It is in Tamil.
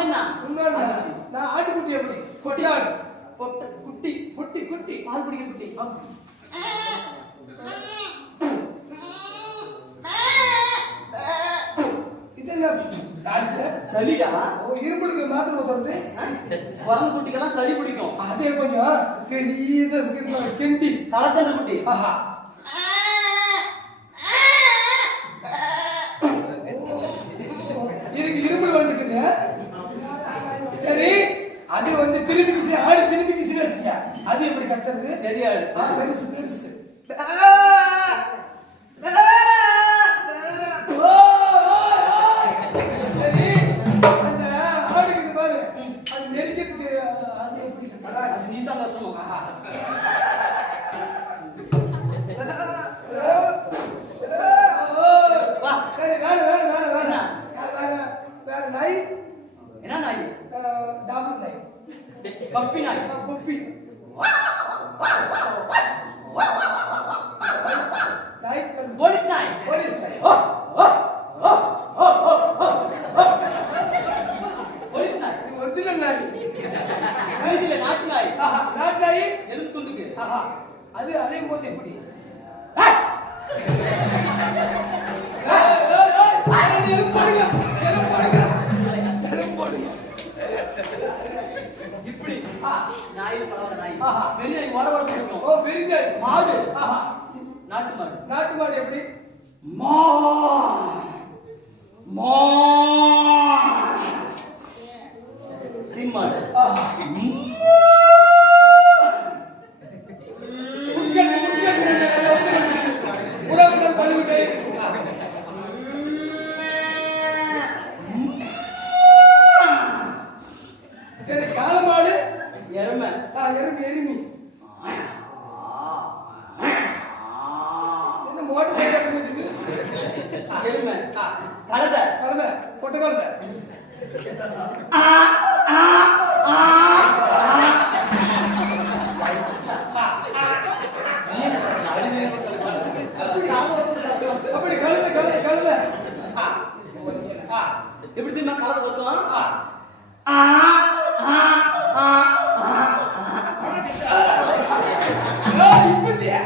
என்ன நான் ஆட்டுக்குட்டி எப்படி கொட்டியாடு குட்டி குட்டி குட்டி பால் குடிக்க குட்டி இது என்ன சளிடா இரும்புக்கு மாத்திரை ஊத்துறது குரங்கு குட்டிக்கெல்லாம் சளி பிடிக்கும் அதே கொஞ்சம் கிண்டி தளத்தன குட்டி ஆஹா இதுக்கு இரும்பு வந்துக்குது சரி அது வந்து திருப்பி கிசி ஆடு திருப்பி கிசி வச்சுக்க அது எப்படி கத்துறது பெரிய ஆடு பெருசு பெருசு சரி அந்த ஆடுக்கு பாரு அது நெருக்கத்துக்கு அது எப்படி நீ தான் கத்தணும் சரி வேற நாய் என்ன நாய் டாபர் நாய் பப்பி நாய் பப்பி நாய் போலீஸ் நாய் போலீஸ் நாய் போலீஸ் நாய் ஒரிஜினல் நாய் கைதில நாட்டு நாய் நாட்டு நாய் எதுக்கு துண்டுக்கு அது அலையும் போது எப்படி இப்படி நாய் பரவாயில்ல நாய் பெரிய நாய் வர வர பிடிக்கும் ஓ பெரிய நாய் மாடு நாட்டு மாடு நாட்டு மாடு எப்படி மா மா சிம்மாடு உறவுகள் பண்ணிவிட்டு சரி காலமாடு எருமை எருமி என்ன மோட்டர் சைக்கிள் எருமை கழுதை பொட்டை கழுதை அப்படி கழுதை எப்படி தெரியுமா கழுதை கத்துவோம் இப்பத்தியா